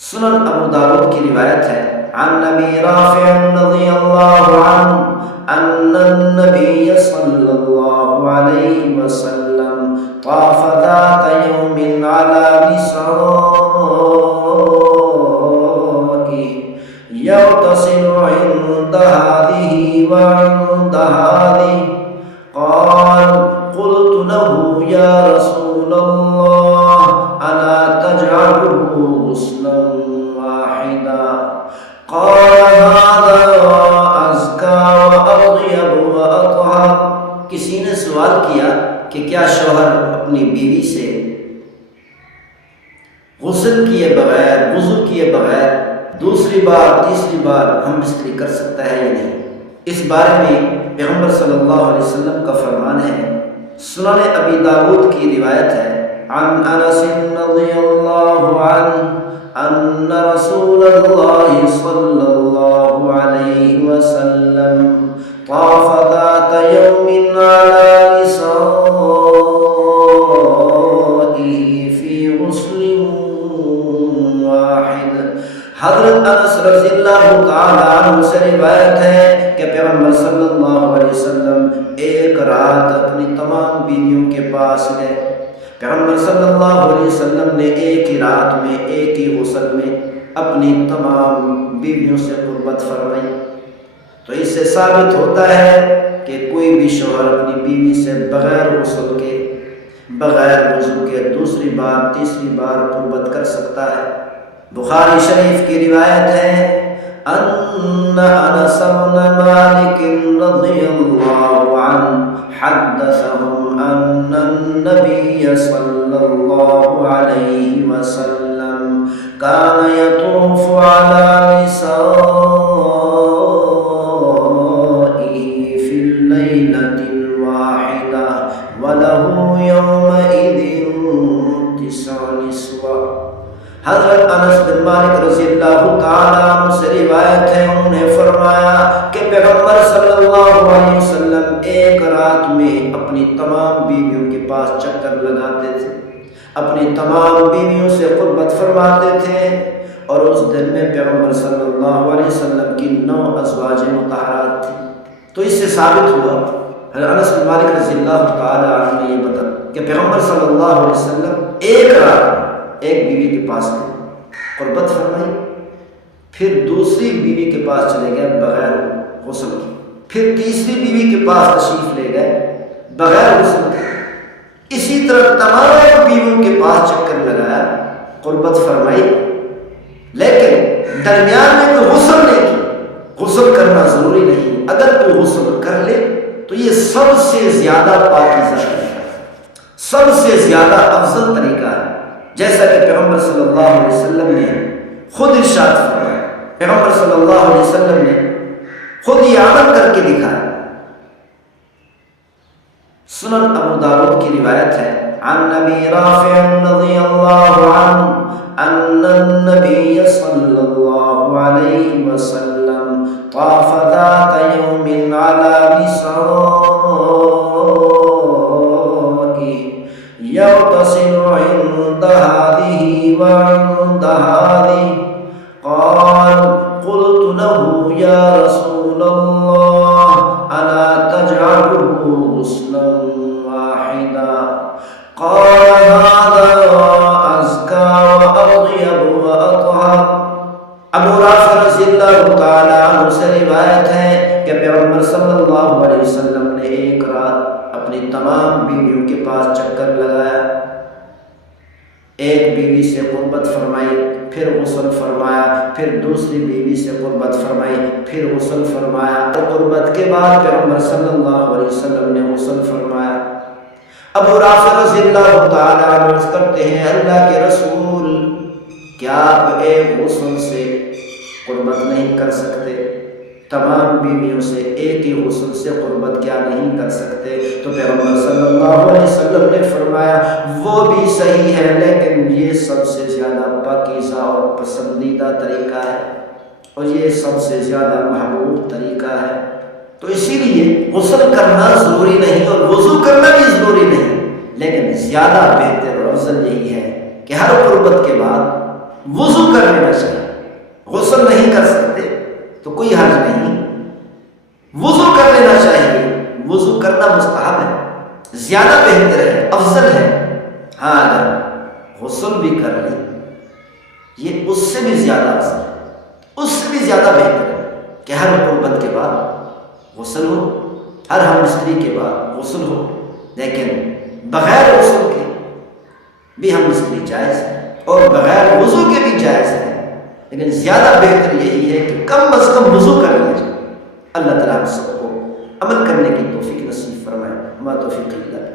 سنن ابو داود کی روایت ہے عن ابی رافع رضی اللہ عنہ ان النبی صلی اللہ علیہ وسلم طاف ذات یوم علی نسائه یغتسل عند هذه وعند هذه قال قلت له یا رسول اللہ الا تجعله غسلا واحدا قال هذا ازكى واطيب واطهر۔ کسی نے سوال کیا کہ کیا شوہر اپنی بیوی سے غسل کیے بغیر، وضو کیے بغیر دوسری بار تیسری بار ہم بستری کر سکتا ہے یا نہیں؟ اس بارے میں پیغمبر صلی اللہ علیہ وسلم کا فرمان ہے۔ سنن ابی داود کی روایت ہے عن انس رضی اللہ عنہ ان رسول اللہ صلی اللہ علیہ وسلم طاف ذات یوم علی نسائه فی غسل واحد۔ حضرت انس رضی اللہ تعالی عنہ سے روایت ہے کہ پیغمبر صلی اللہ علیہ وسلم ایک رات اپنی تمام بیویوں کے پاس گئے۔ پیغمبر صلی اللہ علیہ وسلم نے ایک ہی رات میں ایک ہی غسل میں اپنی تمام بیویوں سے قربت فرمائی۔ تو اس سے ثابت ہوتا ہے کہ کوئی بھی شوہر اپنی بیوی سے بغیر غسل کے، بغیر وضو کے دوسری بار تیسری بار قربت کر سکتا ہے۔ بخاری شریف کی روایت ہے ان انس بن مالک رضی اللہ عنہ حدثهم ان النبي صلی اللہ علیہ وسلم كان يطوف على نسائه في الليلة الواحدة وله يومئذ 9 نسوة۔ حضرت انس بن مالک رضی اللہ تعالیٰ عنہ سے روایت ہے، انہوں نے فرمایا کہ پیغمبر صلی اللہ علیہ وسلم ایک رات میں اپنی تمام بیویوں کے پاس چکر لگاتے تھے، اپنی تمام بیویوں سے قربت فرماتے تھے، اور اس دن میں پیغمبر صلی اللہ علیہ وسلم کی 9 ازواج مطہرات تھیں۔ تو اس سے ثابت ہوا، حضرت انس بن مالک رضی اللہ تعالیٰ عنہ نے یہ بتا کہ پیغمبر صلی اللہ علیہ وسلم ایک رات ایک بیوی کے پاس گئے، قربت فرمائی، پھر دوسری بیوی کے پاس چلے گئے بغیر غسل کے، پھر تیسری بیوی کے پاس تشریف لے گئے بغیر غسل کے، اسی طرح تمام بیویوں کے پاس چکر لگایا، قربت فرمائی، لیکن درمیان میں کوئی غسل نہیں کی۔ غسل کرنا ضروری نہیں، اگر کوئی غسل کر لے تو یہ سب سے زیادہ پاکیزہ طریقہ ہے، سب سے زیادہ افضل طریقہ ہے، جیسا کہ پیغمبر صلی اللہ علیہ وسلم نے خود ارشاد فرمایا، پیغمبر صلی اللہ علیہ وسلم نے خود یہ عمل کر کے دکھایا۔ سنن ابو داود کی روایت ہے عن ابی رافع رضی اللہ عنہ ان النبی صلی اللہ علیہ وسلم طاف ذات یوم علی نسائه یغتسل عند هذه وعند هذه قال قلت له یا رسول اللہ الا تجعله غسلا واحدا قال هذا ازكى واطيب واطهر۔ ابو رافع رضی اللہ تعالی عنہ سے روایت ہے کہ پیغمبر صلی اللہ علیہ وسلم نے ایک رات اپنی تمام بیویوں کے پاس چکر لگایا، ایک بیوی سے قربت فرمائی، پھر غسل فرمایا، پھر دوسری بیوی سے قربت فرمائی، پھر غسل فرمایا، اور قربت کے بعد پیغمبر صلی اللہ علیہ وسلم نے غسل فرمایا۔ ابو رافع رضی اللہ تعالیٰ عنہ عرض کرتے ہیں، اللہ کے رسول، کیا آپ ایک غسل سے قربت نہیں کر سکتے؟ تمام بیویوں سے ایک ہی غسل سے قربت کیا نہیں کر سکتے؟ تو پیغمبر صلی اللہ علیہ وسلم نے فرمایا وہ بھی صحیح ہے، لیکن یہ سب سے زیادہ پاکیزہ اور پسندیدہ طریقہ ہے، اور یہ سب سے زیادہ محبوب طریقہ ہے۔ تو اسی لیے غسل کرنا ضروری نہیں اور وضو کرنا بھی ضروری نہیں، لیکن زیادہ بہتر اور افضل یہی ہے کہ ہر قربت کے بعد وضو کر لینا چاہیے. غسل نہیں کر سکتے تو کوئی حرج نہیں، وضو کر لینا چاہیے. وضو کرنا مستحب ہے، زیادہ بہتر ہے، افضل ہے. ہاں اگر غسل بھی کر لیں یہ اس سے بھی زیادہ افضل ہے، اس سے بھی زیادہ بہتر ہے کہ ہر قربت کے بعد غسل ہو، ہر ہم مستری کے بعد غسل ہو. لیکن بغیر غسل کے بھی ہم مستری جائز ہے اور بغیر وضو کے بھی جائز ہے. لیکن زیادہ بہتر یہی ہے کہ کم از کم وضو کر لیا جائے. اللہ تعالیٰ ہم سب کو عمل کرنے کی توفیق نصیب فرمائے. ما توفیق اللہ.